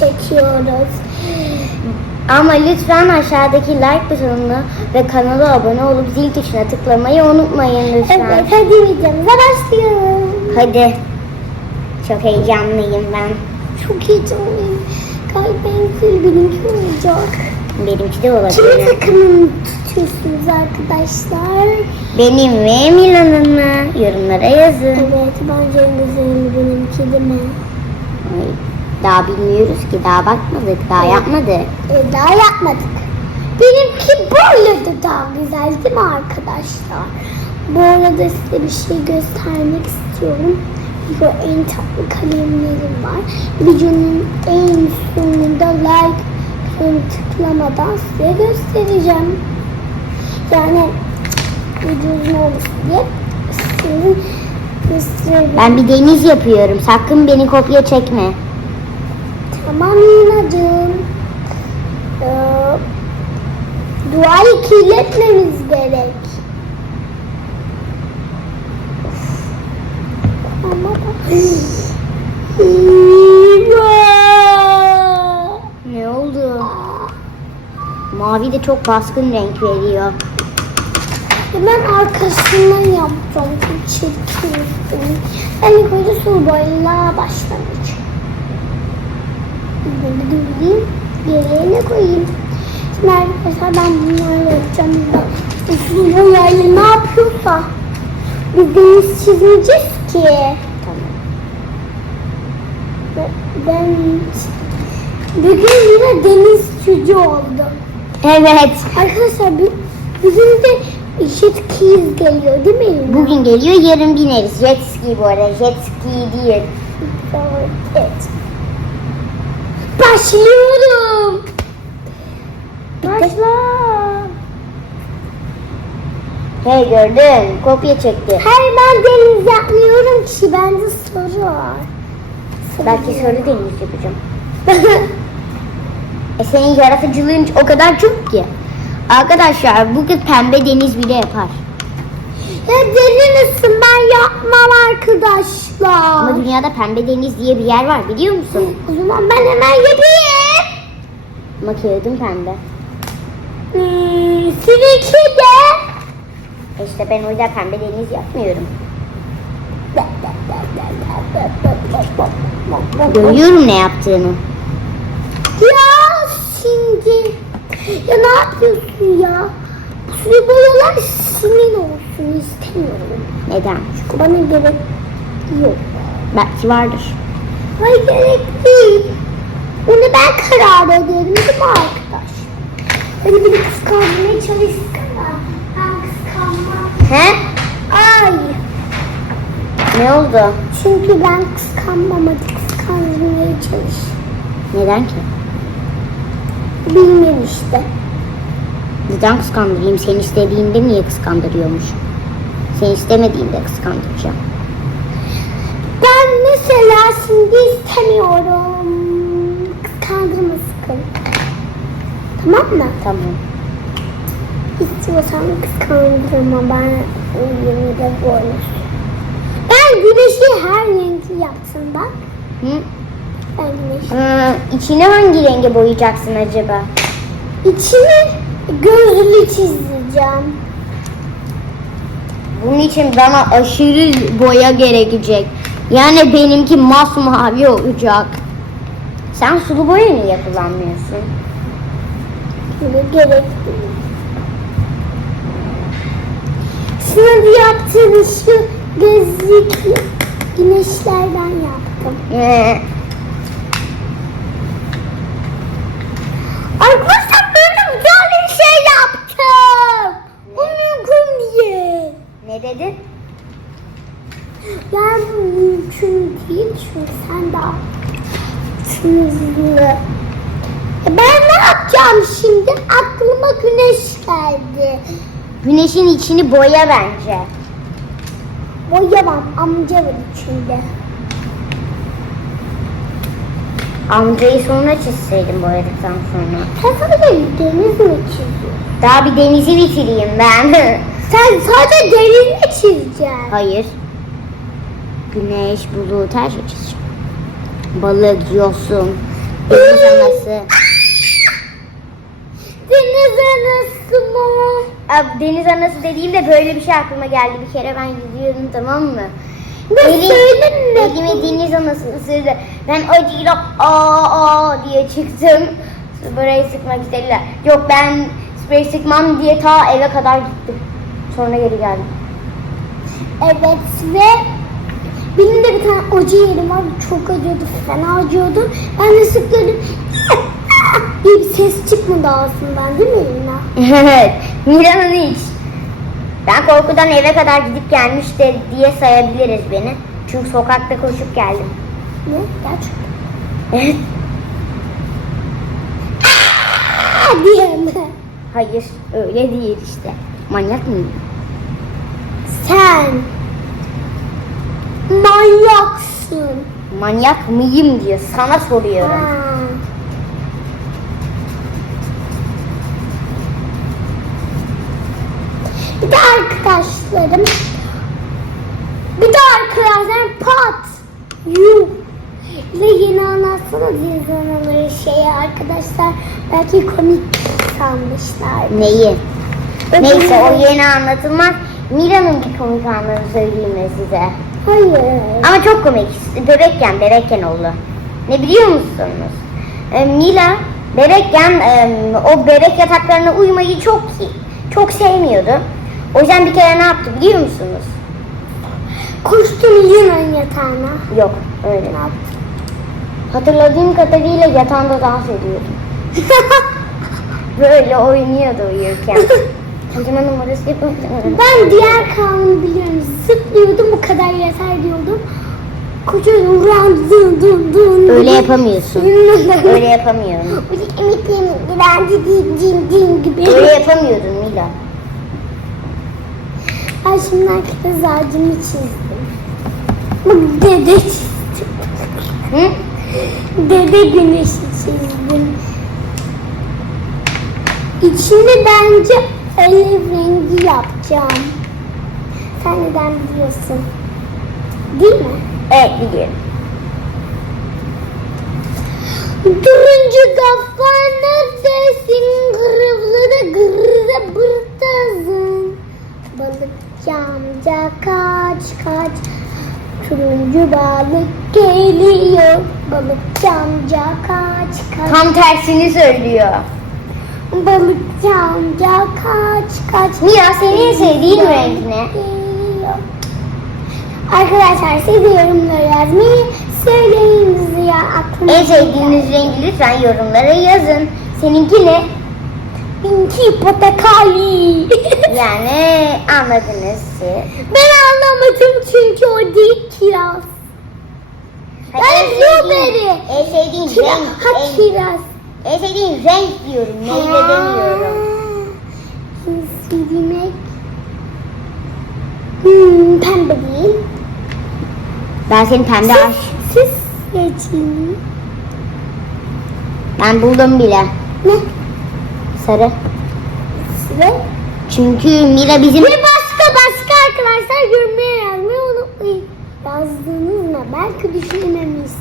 çekiyoruz. Ama lütfen aşağıdaki like butonuna ve kanala abone olup zil tuşuna tıklamayı unutmayın lütfen. Evet hadi videomuza başlayalım. Hadi. Çok heyecanlıyım ben. Çok heyecanlıyım. Galiba en güzel benimki olacak. Benimki de Kimin olabilir. takımını tutuyorsunuz arkadaşlar? Benim ve Milan'ın mı? Yorumlara yazın. Evet bence en güzeli benimki değil mi? Ay, Daha bilmiyoruz ki daha bakmadık daha yapmadık. E, daha yapmadık. Benimki böyle de daha güzel değil mi arkadaşlar? Bu arada size bir şey göstermek istiyorum. Bu en tatlı kalemlerim var. Videonun en sonunda like butonuna tıklamadan size göstereceğim. Yani video uzun olmasın diye göstereceğim. Ben bir deniz yapıyorum. Sakın beni kopya çekme. Tamam Minacığım. Ee, duayı kirletmemiz gerek. Ama Mira! Ne oldu? Mavi de çok baskın renk veriyor. Hemen arkasından yapacağım. Çirkin. Ben ilk önce sulu boyayla başlamayacağım. Bunu düzeyim. Geriye ne koyayım? Şimdi arkadaşlar ben bunlarla yapacağım. Sulu boyayla ne yapıyorsa biz deniz çizmeyeceğiz ki. Tamam. Ben bugün yine deniz çocuğu oldum. Evet. Arkadaşlar bir, bizim de jet ski'yiz geliyor değil mi? Bugün geliyor yarın bineriz. Jet ski bu arada. Jet ski değil. Evet. Başlıyorum. Başla. Hey gördün. Kopya çekti. Hayır ben deniz yapmıyorum ki. Bende soru var. Belki soru deniz yapacağım. E senin yaratıcılığın o kadar çok ki. Arkadaşlar bu kız pembe deniz bile yapar. Ya deli misin? Ben yapmam arkadaşlar. Ama dünyada pembe deniz diye bir yer var biliyor musun? O zaman ben hemen yapayım. Kağıdın pembe. Hmm, seninki de. İşte ben o yüzden pembe deniz yapmıyorum. Görüyorum ne yaptığını. Ya şimdi. Ya ne yapıyorsun ya? Suyu boyalar senin olsun istemiyorum. Neden? Bana gerek yok. Belki vardır. Hayır gerek değil. Onu ben karar ederim değil mi arkadaş? Hadi bir kıskandırmaya çalışsana. Ben kıskanmam. He? Ay. Ne oldu? Çünkü ben kıskanmam. Hadi kıskandırmaya çalış. Neden ki? Bilmem işte. Neden kıskandırayım? Sen istediğinde niye kıskandırıyormuş? Sen istemediğinde kıskandıracağım. Ben mesela şimdi istemiyorum. Kıskandırma sakın. Tamam mı? Tamam. İstiyorsan kıskandırma ben yine de bonus. Ben güneşi her renkli yaptım bak. Hı? Ben güneşi. Ee, içini hangi renge boyayacaksın acaba? İçini gözlü çizeceğim. Bunun için bana aşırı boya gerekecek. Yani benimki masmavi olacak. Sen sulu boya niye kullanmıyorsun? Böyle gerek. Sınavı yaptığım şu gözlük güneşlerden yaptım. Ee, Arkadaşlar böyle güzel bir şey yaptım. Bu mümkün değil. Ne dedin? Bu mümkün değil çünkü sen daha hızlı. E Ben ne yapacağım şimdi? Aklıma güneş geldi. Güneşin içini boya bence. Boyamam amca var içinde. Amcayı sonra çizseydin boyadıktan sonra. Sen sadece deniz mi çiziyorsun? Daha bir denizi bitireyim ben. Sen sadece deniz mi çizeceksin? Hayır. Güneş, bulut, her şey çizeceğim. Balık, yosun, deniz anası. Deniz anası mı? Abi, deniz anası dediğimde böyle bir şey aklıma geldi. Bir kere ben yüzüyordum tamam mı? Ne Elim- söyledin mi? Elime deniz anası ısırdı. Ben acıyla aa aa diye çıktım. Burayı sıkmak istediler. Yok ben sprey sıkmam diye ta eve kadar gittim. Sonra geri geldim. Evet ve benim de bir tane acı yerim var. Çok acıyordu. Fena acıyordu. Ben de diye bir ses çıkmadı ağzımdan değil mi Lina? Evet. Milan'ın hiç. Ben korkudan eve kadar gidip gelmiştir diye sayabiliriz beni. Çünkü sokakta koşup geldim. Ne? Gerçekten. Evet. Diye mi? Hayır öyle değil işte. Manyak mıyım? Sen manyaksın. Manyak mıyım diye sana soruyorum. Ha. Bir de arkadaşlarım bir de arkadaşlarım pat yu ile yeni anlatsana diye zanaları şeyi arkadaşlar belki komik sanmışlar. Neyi? Neyse o yeni anlatılmaz. Mira'nın bir komik anını söyleyeyim mi size? Hayır. Ama çok komik. Bebekken, bebekken oldu. Ne biliyor musunuz? Ee, Mila bebekken e, o bebek yataklarına uyumayı çok çok sevmiyordu. O yüzden bir kere ne yaptı biliyor musunuz? Koştum Lina'nın yatağına. Yok öyle. Ne yaptı? Hatırladığım kadarıyla yatağında dans ediyordu. Böyle oynuyordu uyurken. Hocama numarası yapıp Ben diğer kanunu biliyorum. Zıplıyordum bu kadar yeter diyordum. Koşuyordum. Ram dın dın dın. Öyle yapamıyorsun. Öyle yapamıyorum. Ümitim direnci din din din gibi. Öyle yapamıyordun Mila. Ben şimdi herkese ağacını çizdim. Bak dede çizdim. Hı? Dede güneşi çizdim. İçini bence alev rengi yapacağım. Sen neden biliyorsun? Değil mi? Evet biliyorum. Turuncu kafanı desin kırıvları gırrı bırtazın. Balıkçı amca kaç kaç. Turuncu balık geliyor. Balıkçı amca kaç kaç. Tam tersini söylüyor. Balıkçı amca kaç kaç. Mira senin en sevdiğin renk ne? Arkadaşlar siz de yorumlara yazmayı söyleyin ya aklıma. En sevdiğiniz rengi lütfen yorumlara yazın. Seninki ne? Benimki portakali. Yani anladınız siz. ben anlamadım çünkü o değil kiraz. Sevdiğin- blueberry. En sevdiğin renk. Ha kiraz. En sevdiğin renk diyorum. Meyve demiyorum. Renk. Hmm, pembe değil. Ben senin pembe aş. Siz seçin. Ben buldum bile. Ne? Sarı. Ve Çünkü Mira bizim... Ve başka başka arkadaşlar yorumlara yazmayı unutmayın. Yazdığınız ne? Belki düşünememişsiniz.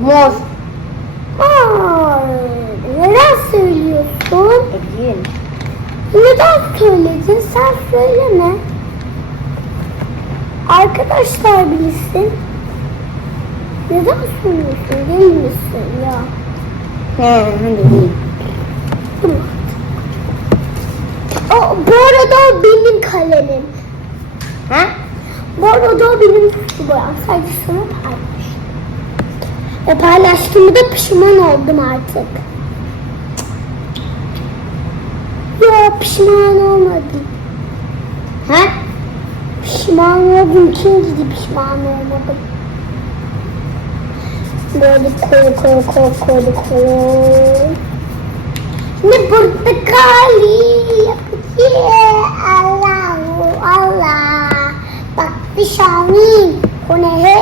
Mor. Aa, neden söylüyorsun? E, biliyorum. Neden söyledin? Sen söyleme. Arkadaşlar bilsin. Neden söylüyorsun? Değil misin ya? He, hadi değil. O, bu arada benim kalemim. Ha? Bu arada benim boyam. Sadece sana paylaştım. Ve paylaştığımda da pişman oldum artık. Ya pişman olmadım. Ha? Pişman oldum. De pişman olmadım. Böyle koy koy koy koy koy. Ne portakali yapıyor. Allah Allah. Bak bir şamin. O ne?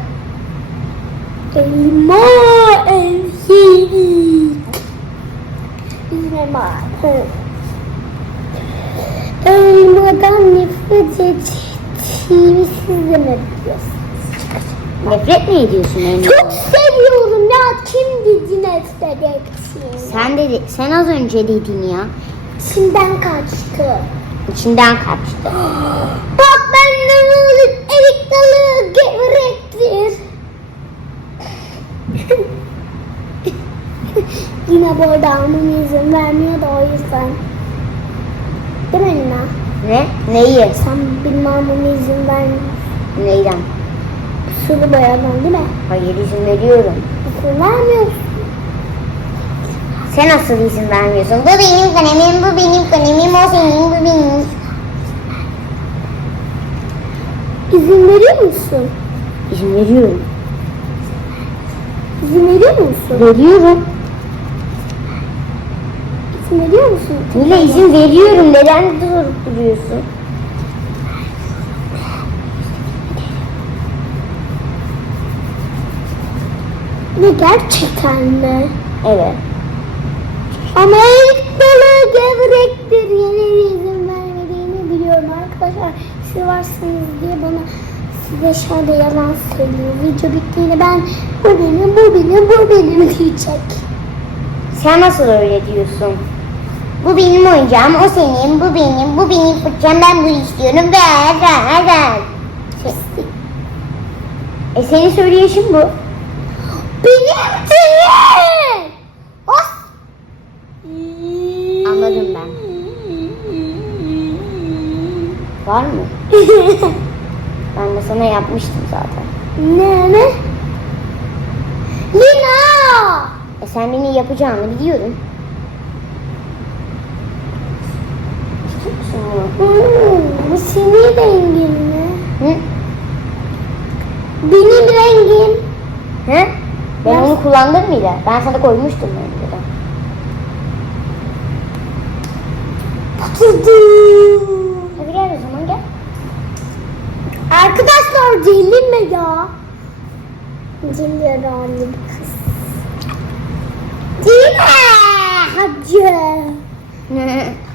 Elma elçilik. Elma. Elmadan nefret ettiğimi siz de mi biliyorsunuz? Nefret mi ediyorsun en Çok seviyorum ya. Kim dedi nefret etsin? Sen dedi, sen az önce dedin ya. İçinden kaçtı. İçinden kaçtı. Bak benden olur erik dalı gevrektir. Yine bu arada almama izin vermiyor da o yüzden. Değil mi Lina? Ne? Neyi? Sen benim almama izin vermiyorsun. Neyden? Sulu boyadan değil mi? Hayır izin veriyorum. İzin vermiyorsun. Sen asıl izin vermiyorsun. Bu benim kalemim, bu benim kalemim, o senin, bu benim. İzin veriyor musun? İzin veriyorum. İzin veriyor musun? Veriyorum. İzin veriyor musun? Nile izin veriyorum. Neden durup duruyorsun? Ne gerçekten mi? Evet. Ama erik dalı gevrektir. Yine izin vermediğini biliyorum arkadaşlar. Siz varsınız diye bana size şöyle yalan söylüyor. Video bittiğinde ben bu benim, bu benim, bu benim diyecek. Sen nasıl öyle diyorsun? Bu benim oyuncağım, o senin, bu benim, bu benim fırçam, ben bunu istiyorum. Ver, ver, ver. E senin söyleyişin bu. Benim değil. Os. Anladım ben. Var mı? Ben de sana yapmıştım zaten. ne ne? Lina. E sen beni yapacağını biliyordun. İstiyor musun bunu? Hmm, senin rengin mi? Hı? Benim rengim. Hı? Ben onu kullandım mıydı? Ben sana koymuştum önceden. Patladım. Hadi gel o zaman gel. Arkadaşlar deli mi ya? Herhalde bu kız. Deli Hacı.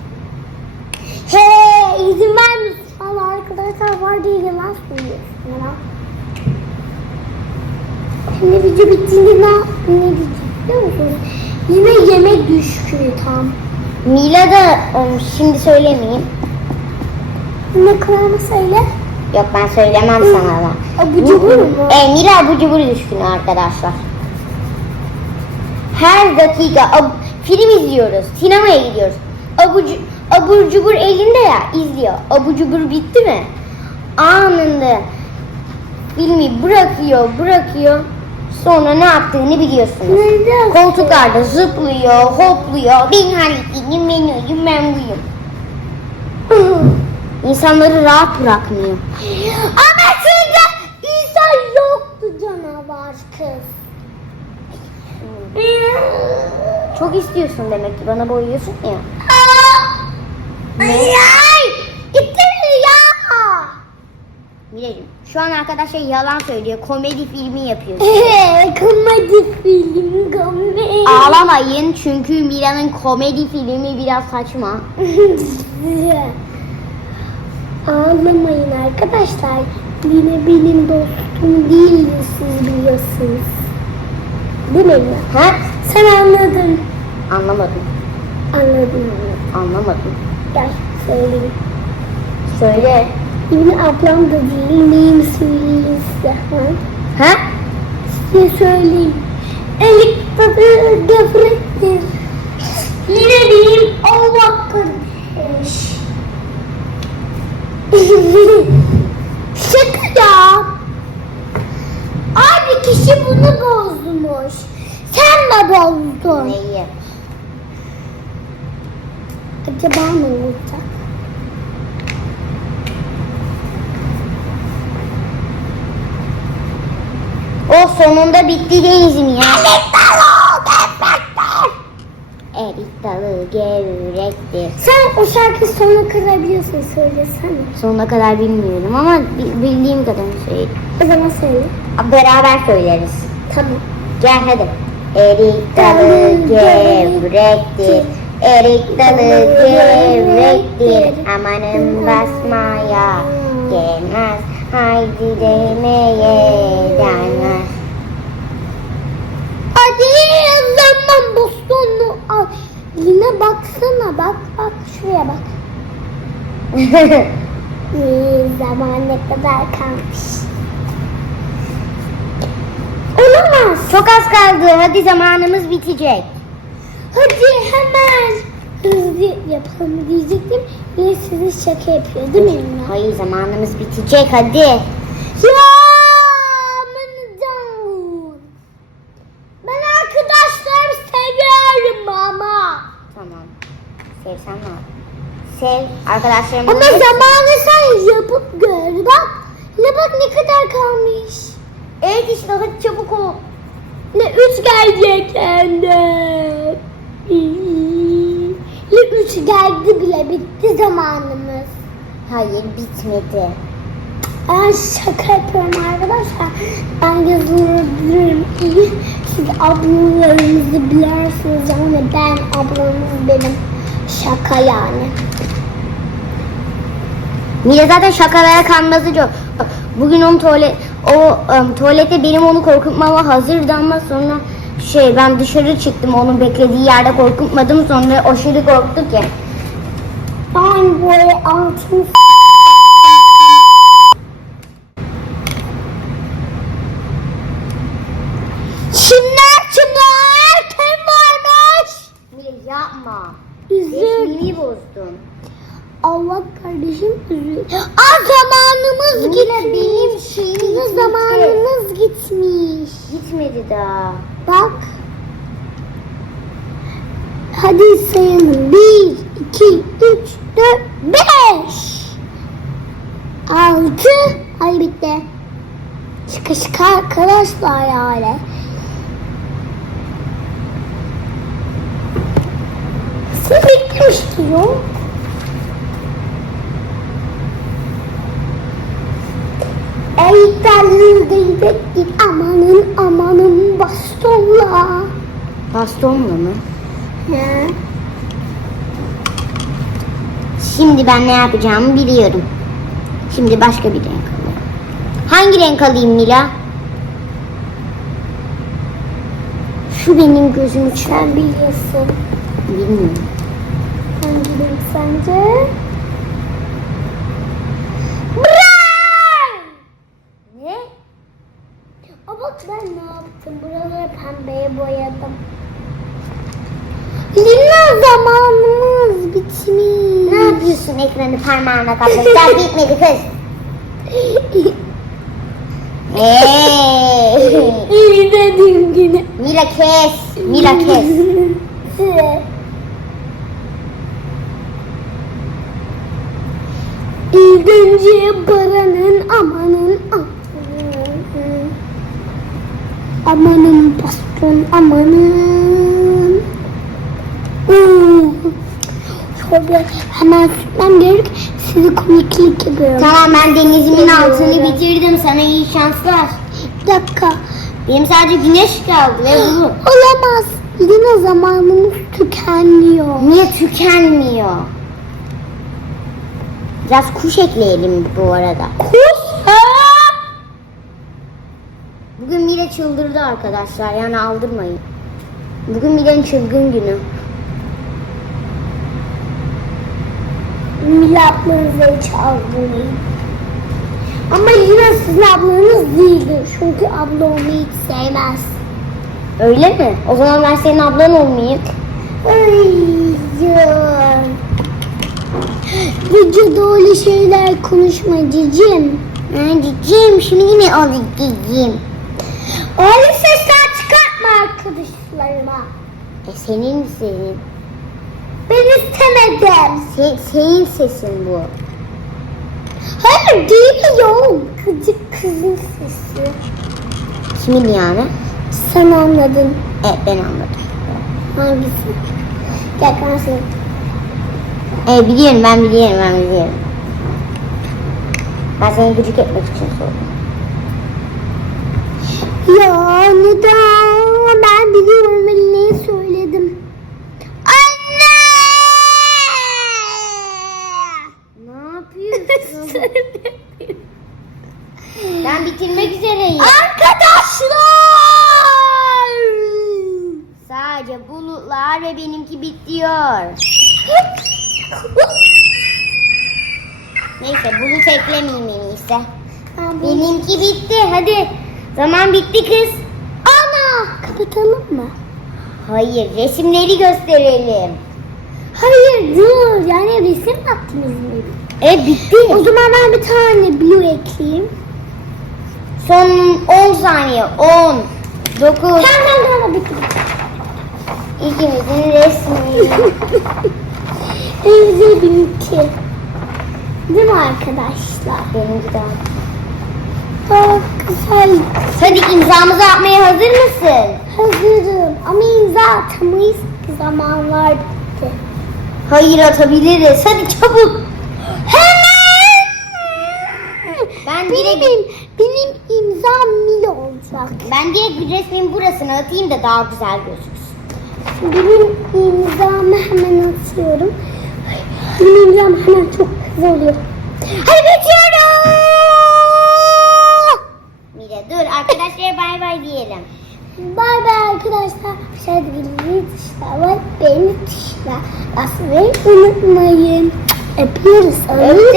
Hey izin vermiyorsun. Allah arkadaşlar var diye yalan söylüyorsun. Şimdi video bittiğinde ne, ne diyeceğim biliyor musunuz? Yine yemek düşkünü tam. Mila da şimdi söylemeyeyim. Ne kadar söyle? Yok ben söylemem sana da. Abur cubur mu? E, Mila abur cubur düşkünü arkadaşlar. Her dakika ab- film izliyoruz. Sinemaya gidiyoruz. Abur, abur cubur elinde ya izliyor. Abur cubur bitti mi? Anında filmi bırakıyor bırakıyor. Sonra ne yaptığını biliyorsunuz. Neden? Koltuklarda zıplıyor, hopluyor. Ben Halit'im, ben oyum, ben buyum. İnsanları rahat bırakmıyor. Ama çünkü insan yoktu canavar kız. Çok istiyorsun demek ki bana boyuyorsun ya. Ay ay! İttir ya! Bileyim. Şu an arkadaşlar yalan söylüyor. Komedi filmi yapıyor. komedi film komedi. Ağlamayın çünkü Mila'nın komedi filmi biraz saçma. Ağlamayın arkadaşlar. Yine benim dostum değildi siz biliyorsunuz. Değil mi? Ha? Sen anladın. Anlamadım. Anladın. Anlamadım. Gel söyleyeyim. Söyle. Yine ablam da değil. Söyleyeyim size? Ha? Ha? Size söyleyeyim. Elik tadı gevrektir. Yine diyeyim Allah kardeş. Şaka ya. Abi kişi bunu bozmuş. Sen mi bozdun? Neyi? Acaba ne olacak? O sonunda bitti denizim ya. Erik dalı gevrektir. Sen o şarkıyı sonuna kadar biliyorsun söylesene. Sonuna kadar bilmiyorum ama bi- bildiğim kadarını söyleyeyim. O zaman söyle. Beraber söyleriz. Tamam. Gel hadi. Erik dalı gevrektir. Erik dalı gevrektir. Amanın basmaya gelmez. Haydi demeye gelmez. Hadi zaman bostonlu al. Yine baksana bak bak şuraya bak. Zaman ne kadar kalmış. Olamaz. Çok az kaldı. Hadi zamanımız bitecek. Hızlı yapalım diyecektim. Yine sizi şaka yapıyor değil mi? Hayır zamanımız bitecek hadi. Ya down. Ben arkadaşlarımı seviyorum ama. Tamam. Sevsen ne yap? Sev arkadaşlarımı. Ama zamanı sen yapıp gör bak. Ne bak ne kadar kalmış. Evet işte hadi çabuk ol. Ne üç gelecek hem de. Ne üç geldi bile bitti zamanımız. Hayır bitmedi. Ben şaka yapıyorum arkadaşlar. Ben yazılabilirim iyi. Siz ablalarınızı bilirsiniz ama ben ablamız benim. Şaka yani. Mila zaten şakalara kanmazı çok. Bugün onun tuvalet o em, tuvalette benim onu korkutmama hazırdı ama sonra şey ben dışarı çıktım onun beklediği yerde korkutmadım sonra aşırı korktu ki. Ben böyle altını Kimler kimler kim varmış? Mila yapma. Üzül. Resmini bozdun. Allah kardeşim üzül. Aa zamanımız Mila, gitmiş. benim şeyim gitmişti. zamanımız gitmiş. Gitmedi daha. Bak. Hadi sayalım. Bir, iki, dört, beş. Altı. Hadi bitti. Şıkı şıkı arkadaşlar yani. Nasıl bitmişti yok? Ey derdindeydik amanın amanın bastonla. Bastonla mı? He. Şimdi ben ne yapacağımı biliyorum. Şimdi başka bir renk alayım. Hangi renk alayım Mila? Şu benim gözümü çıkar. Sen biliyorsun. Bilmiyorum. Hangi renk sence? Brown! Ne? Aa bak ben ne yaptım? Buraları pembeye boyadım. Lina zamanımız bitmiş. Ne yapıyorsun ekranı parmağına kapatın? Daha bitmedi kız. Hey! İyi dedim yine. Mila kes. Mila kes. İlk önce paranın amanın amanın amanın baston amanın Oo. Şöyle hemen tutmam gerek sizi komiklik yapıyorum. Tamam ben denizimin altını bitirdim. Sana iyi şanslar. Bir dakika. Benim sadece güneş kaldı ve bu. Olamaz. Yine zamanımız tükeniyor. Niye tükenmiyor? Biraz kuş ekleyelim bu arada. Kuş. Bugün Mila çıldırdı arkadaşlar. Yani aldırmayın. Bugün Mila'nın çılgın günü. Milatlarınıza hiç aldırmayın. Ama yine sizin ablanız değildir. Çünkü abla onu hiç sevmez. Öyle mi? O zaman ben senin ablan olmayayım. Hayır. Videoda öyle şeyler konuşma cicim. Cicim şimdi yine al cicim. Öyle sesler çıkartma arkadaşlarıma. E senin senin. Ben istemedim. Se, senin sesin bu. Hayır değil yok. Gıcık kızın sesi. Kimin yani? Sen anladın. Evet ben anladım. Hangisi? Gel ben seni. E biliyorum ben biliyorum ben biliyorum. Ben seni gıcık etmek için sordum. Ya neden? Ben biliyorum Ali'ne söyledim. Anne! Ne yapıyorsun? Ben bitirmek üzereyim. Arkadaşlar! Sadece bulutlar ve benimki bitiyor. Neyse bulut eklemeyeyim en iyisi. Benimki bitti. Hadi. Zaman bitti kız. Ana! Kapatalım mı? Hayır resimleri gösterelim. Hayır dur. Yani resim vaktimiz mi? E bitti. O zaman ben bir tane blue ekleyeyim. Son 10 saniye. 10, 9, Tamam tamam tamam bitti. ikimizin resmi. Evde benimki. Değil mi arkadaşlar? Benimki de. Çok güzel. Hadi imzamızı atmaya hazır mısın? Hazırım. Ama imza atamayız ki zamanlar bitti. Hayır atabiliriz. Hadi çabuk. Hemen! Ben direkt benim imzam Mil olacak. ben direkt bir resmin burasını atayım da daha güzel gözüksün. Benim imzamı hemen atıyorum. Benim imzam hemen çok hızlı oluyor. Hadi geçiyorum. Mira dur arkadaşlara bay bay diyelim. Bay bay arkadaşlar. Sevgili tuşlar var. Beni tuşlar. Basmayı unutmayın. Öpüyoruz. Öpüyoruz.